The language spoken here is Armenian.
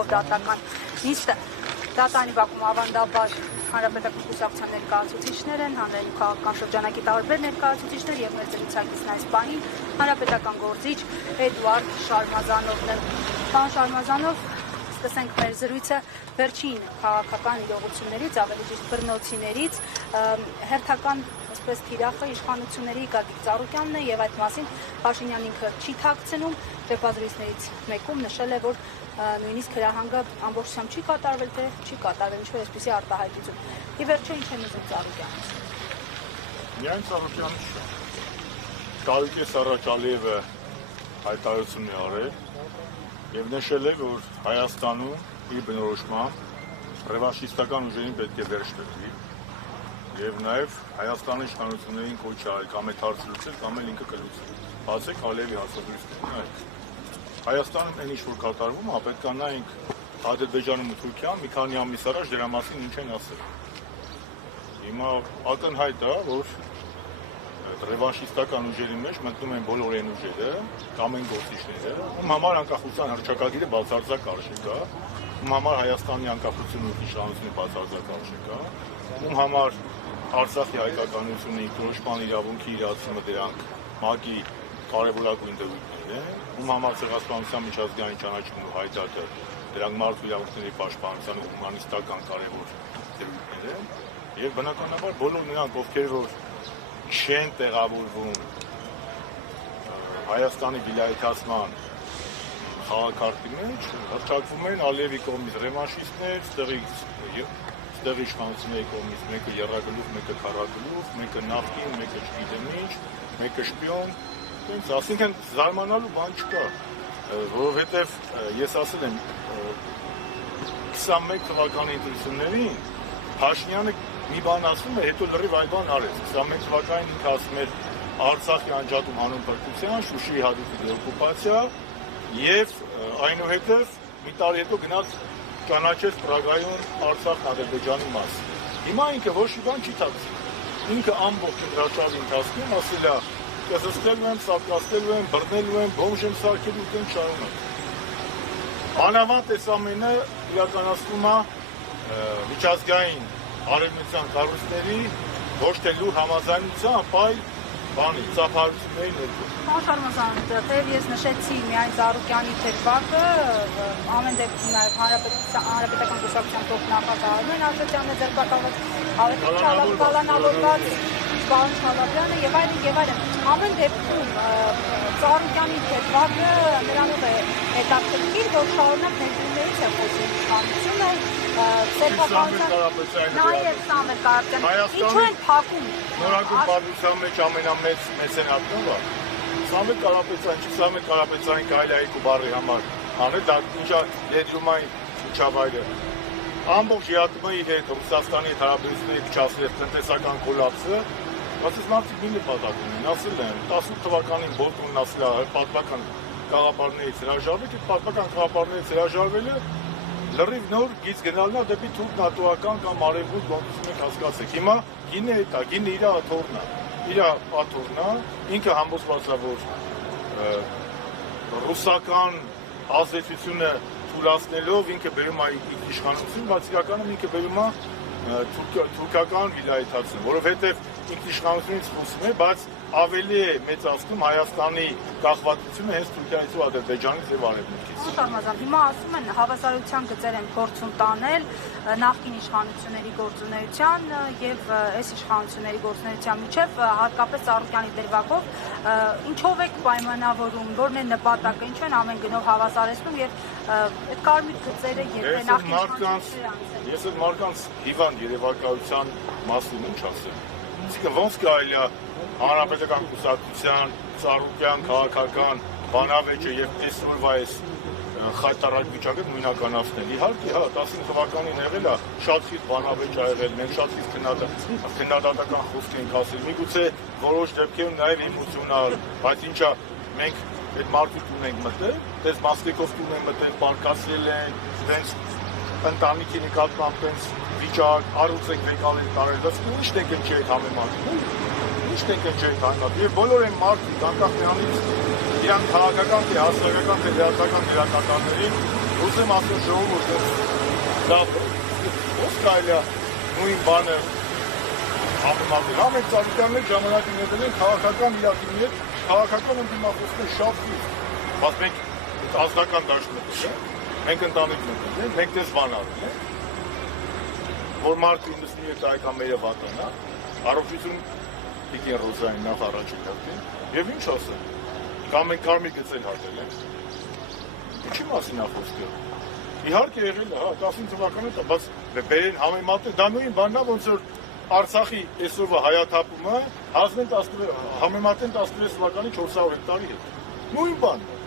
օրինակով դատական նիստը դատարանի բակում ավանդաբար հանրապետական կուսակցության ներկայացուցիչներ են, հանրային քաղաքական շրջանակի տարբեր ներկայացուցիչներ եւ մեր զրուցակիցն այս պահին հանրապետական գործիչ Էդուարդ Շարմազանովն է։ Պարոն Շարմազանով, սկսենք մեր զրույցը վերջին քաղաքական իրողություններից, ավելի ճիշտ բռնոցիներից, հերթական այսպես թիրախը իշխանությունների Գագիկ Ծառուկյանն է եւ այդ մասին Փաշինյանն ինքը չի թաքցնում, ձերբազրույցներից մեկում նշել է, որ նույնիսկ հրահանգը ամբողջությամբ չի կատարվել, թե չի կատարվել, ինչու այսպեսի արտահայտություն։ Ի վերջո ինչ են ուզում Ծառուկյանից։ Միայն Ծառուկյանը չէ։ Գագիկ Սարաճալիևը հայտարարություն է արել եւ նշել է, որ Հայաստանում իր բնորոշմամբ ռևանշիստական ուժերին պետք է վերջ տրվի եւ նաեւ Հայաստանի իշխանություններին կոչ արել կամ է հարցրուցել կամ էլ ինքը կլուծել։ Բացեք Ալիևի հարցազրույցները։ Հայաստանում այն ինչ որ կատարվում է, պետք է նայենք Ադրբեջանում ու Թուրքիան մի քանի ամիս առաջ դրա մասին ինչ են ասել։ Հիմա ակնհայտ է, որ ռևանշիստական ուժերի մեջ մտնում են բոլոր այն ուժերը կամ այն գործիչները, ում համար անկախության հռչակագիրը բացարձակ արժեք է, ում համար Հայաստանի անկախությունը ու իշխանությունը բացարձակ արժեք է, ում համար Արցախի հայկականությունը ինքնորոշման իրավունքի իրացումը դրանք ՄԱԿ-ի կարևորագույն դրույթներ են, ում համար ցեղասպանության միջազգային ճանաչումն ու հայտարարը դրանք մարդու իրավունքների պաշտպանության ու հումանիստական կարևոր դրույթներ են, եւ բնականաբար բոլոր նրանք, ովքեր որ չեն տեղավորվում Հայաստանի վիլայեթացման խաղակարգի մեջ, հռչակվում են Ալիևի կողմից ռևանշիստներ, ստեղի իշխանությունների կողմից մեկը եռագլուխ, մեկը քառագլուխ, մեկը նավթին, մեկը չգիտեմ ինչ, մեկը շպիոն, այսինքն զարմանալու բան չկա, որովհետև ես ասել եմ 21 թվականի ընտրություններին Փաշինյանը մի բան ասում է, հետո լրիվ այլ բան արեց։ 21 թվականին ինքը ասում էր Արցախի անջատում հանուն փրկության, Շուշիի հատուկ դեօկուպացիա եւ այնուհետեւ մի տարի հետո գնաց ճանաչեց Պրագայում Արցախ Ադրբեջանի մաս։ Հիմա ինքը ոչ մի բան չի թաքցնում։ Ինքը ամբողջ հրաչավի ընթացքում ասել է կզսկելու եմ, սապկացնելու եմ, բռնելու եմ, բոմժ եմ սարքելու ու տենց շարունակ։ Մանավանդ այս ամենը իրականացվում է միջազգային արևմտյան կառույցների ոչ թե լուր համաձայնությամբ, այլ բանի ծափարությունների ներքո։ Պարոն Շարմազանով, թեև ես նշեցի միայն Ծառուկյանի թերբակը, ամեն դեպքում նաև հանրապետական կուսակցության փոխնախագահ Արմեն Աշոտյանն է ձերբակալված, ավելի կալանավորված պարոն Շալաբյանը եւ այլն։ Ամեն դեպքում Ծառուկյանի թերբակը նրանով է հետաքրքիր, որ շարունակ ներդրումներից է խոսում իշխանությունը, նաև Սամվել Կարապետյան, ինչու են փակում։ Նորագույն պատմության մեջ ամենամեծ մեծենատն է Սամվել Կարապետյանի կարելի է երկու բառի համար անել, դա ինչա ներդրումային միջավայրը։ Ամբողջ ԵԱՏՄ-ի հետ Ռուսաստանի հետ հարաբերությունների փչացրեց տնտեսական կոլապսը, բայց մարդիկ մի նպատակ ունեն, ասել են 18 թվականին Բոլտոնն ասել է պատմական գաղափարներից հրաժարվել, այդ պատմական գաղափարներից հրաժարվելը լրիվ նոր գիծ գնալն է դեպի թուրք-նատոական կամ արևմուտք գոյություն հասկացեք։ Հիմա գինը է դա, գինը իր աթոռն է, ինքը համոզված է, որ ռուսական ազդեցությունը թույլատնելով ինքը բերում է իշխանություն, բայց իրականում ինքը բերում է թուրքական վիլայեթացում, որովհետև ինքնիշխանությունից խոսում է, բայց ավելի է մեծացնում Հայաստանի կախվածությունը հենց Թուրքիայից ու Ադրբեջանից եւ Արևմուտքից։ Շարմազան, հիմա ասում են հավասարության գծեր են փորձում տանել նախկին իշխանությունների գործունեության եւ այս իշխանությունների գործունեության միջև հատկապես Ծառուկյանի դերվակով ինչով եք պայմանավորում, որն է նպատակը, ինչու են ամեն գնով հավասարեցնում եւ այդ կարմիր գծերը եթե նախկին իշխանությունների Ես այդ մարդկանց հիվանդ երևակայության մասին ինչ ասեմ։ Իսկ ոնց կարելի է հանրապետական կուսակցության, Ծառուկյան քաղաքական բանավեճը եւ այսօրվա այս խայտարակ վիճակը նույնականացնել։ Իհարկե, հա, 15 թվականին եղել է շատ խիստ բանավեճ ա եղել, մենք շատ խիստ քննադատական խոսք ենք ասել։ Միգուցե որոշ դեպքերում նաեւ էմոցիոնալ, բայց ինչա մենք այդ մարդիկ ունենք մտել, դες մասկեկով ունենք մտել, պարկասել են, դες ընտանիքի նկատմամբ տենց վիճակ, առուց եք վեկալ են տարել, բայց ի՞նչ եք ընջի այդ համեմատում։ Ինչ եք ընջի այդ համեմատում։ Եվ բոլոր այն մարդիկ անկախ նրանից իրանք քաղաքական թե հասարակական թե դերասական դերակատարներին ուզեմ ասել ժողովուրդը լավ ո՞ս կարելի է նույն բանը համեմատել։ Ամեն ծառայություններ ժամանակի ներդել են քաղաքական իրավիճակներ, քաղաքական ընդդիմախոսներ շատ խիստ։ Բայց մենք ազգական դաշտում ենք, մենք ընտանիք ենք, մենք դες բան արել ենք, որ մարդը 97 տարեկան վատանա, առողջություն Տիկին Ռոզային նախ առաջին հերթին, եւ ինչ ասեմ, կամ մենք կարմիր գծել հատել ենք։ Ինչի մասին է խոսքը։ Իհարկե եղել է, հա, 15 թվականին, բայց բերեն համեմատել, դա նույն բանն է, ոնց որ Արցախի այսօրվա հայաթափումը համեմատեն 16 թվականի 400 հեկտարի հետ։ Նույն բանն է։